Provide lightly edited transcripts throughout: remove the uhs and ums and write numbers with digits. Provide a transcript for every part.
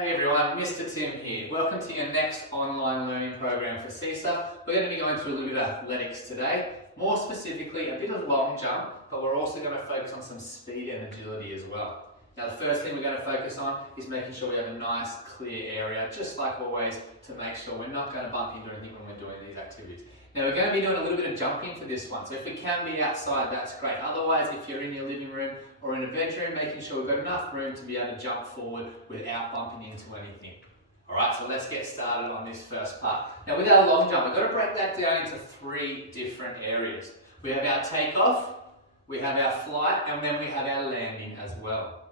Hey everyone, Mr. Tim here. Welcome to your next online learning program for SISA. We're going to be going through a little bit of athletics today. More specifically, a bit of long jump, but we're also going to focus on some speed and agility as well. Now the first thing we're going to focus on is making sure we have a nice clear area, just like always, to make sure we're not going to bump into anything when we're doing these activities. Now we're going to be doing a little bit of jumping for this one, so if we can be outside, that's great. Otherwise, if you're in your living room or in a bedroom, making sure we've got enough room to be able to jump forward without bumping into anything. Alright, so let's get started on this first part. Now with our long jump, we've got to break that down into three different areas. We have our takeoff, we have our flight, and then we have our landing as well.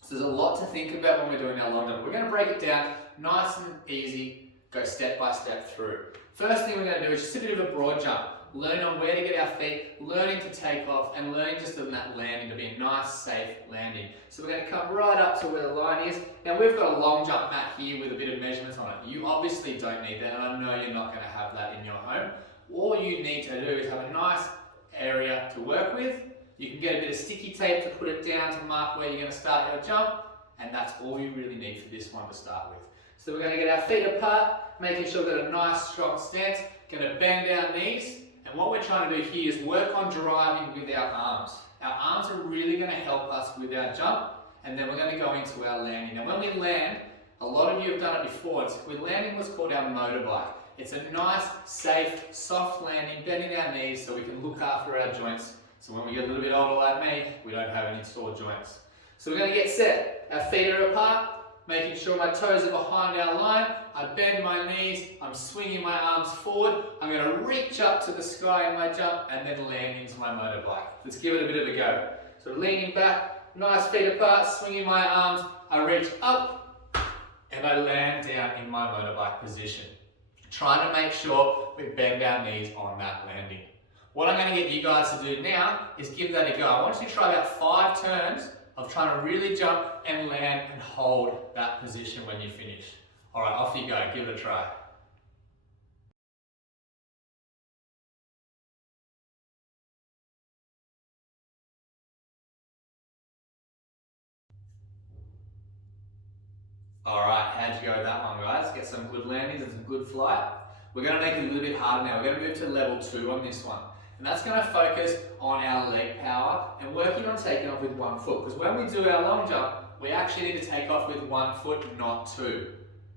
So there's a lot to think about when we're doing our long jump. We're going to break it down nice and easy, go step by step through. First thing we're going to do is just a bit of a broad jump. Learning on where to get our feet, learning to take off, and learning just on that landing to be a nice, safe landing. So we're going to come right up to where the line is. Now we've got a long jump mat here with a bit of measurements on it. You obviously don't need that, and I know you're not going to have that in your home. All you need to do is have a nice area to work with. You can get a bit of sticky tape to put it down to mark where you're going to start your jump, and that's all you really need for this one to start with. So we're going to get our feet apart, making sure we've got a nice strong stance, going to bend our knees, and what we're trying to do here is work on driving with our arms. Our arms are really going to help us with our jump, and then we're going to go into our landing. Now when we land, a lot of you have done it before, we're landing what's called our motorbike. It's a nice, safe, soft landing, bending our knees so we can look after our joints. So when we get a little bit older like me, we don't have any sore joints. So we're going to get set. Our feet are apart, making sure my toes are behind our line. I bend my knees, I'm swinging my arms forward. I'm going to reach up to the sky in my jump and then land into my motorbike. Let's give it a bit of a go. So leaning back, nice feet apart, swinging my arms. I reach up and I land down in my motorbike position. Trying to make sure we bend our knees on that landing. What I'm going to get you guys to do now is give that a go. I want you to try about 5 turns of trying to really jump and land and hold that position when you finish. Alright, off you go, give it a try. Alright, how'd you go with that one, guys? Get some good landings and some good flight. We're going to make it a little bit harder now. We're going to move to level 2 on this one. And that's going to focus on our leg power and working on taking off with 1 foot. Because when we do our long jump, we actually need to take off with 1 foot, not 2.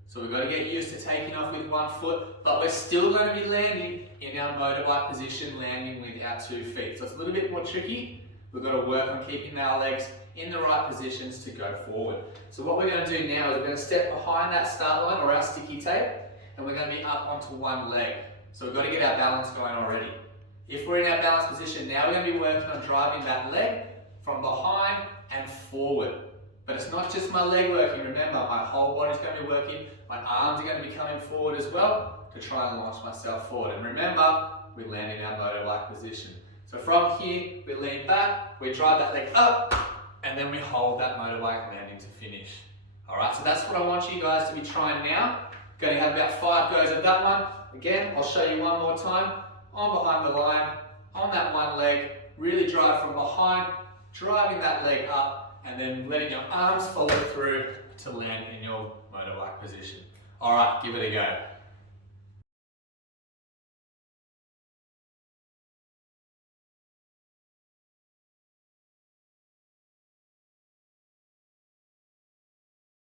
So we've got to get used to taking off with 1 foot, but we're still going to be landing in our motorbike position, landing with our 2 feet. So it's a little bit more tricky. We've got to work on keeping our legs in the right positions to go forward. So what we're going to do now is we're going to step behind that start line or our sticky tape, and we're going to be up onto 1 leg. So we've got to get our balance going already. If we're in our balanced position, now we're going to be working on driving that leg from behind and forward. But it's not just my leg working, remember, my whole body's going to be working, my arms are going to be coming forward as well to try and launch myself forward. And remember, we land in our motorbike position. So from here, we lean back, we drive that leg up, and then we hold that motorbike landing to finish. Alright, so that's what I want you guys to be trying now. Going to have about 5 goes at that one. Again, I'll show you one more time. On behind the line, on that 1 leg, really drive from behind, driving that leg up, and then letting your arms follow through to land in your motorbike position. Alright, give it a go.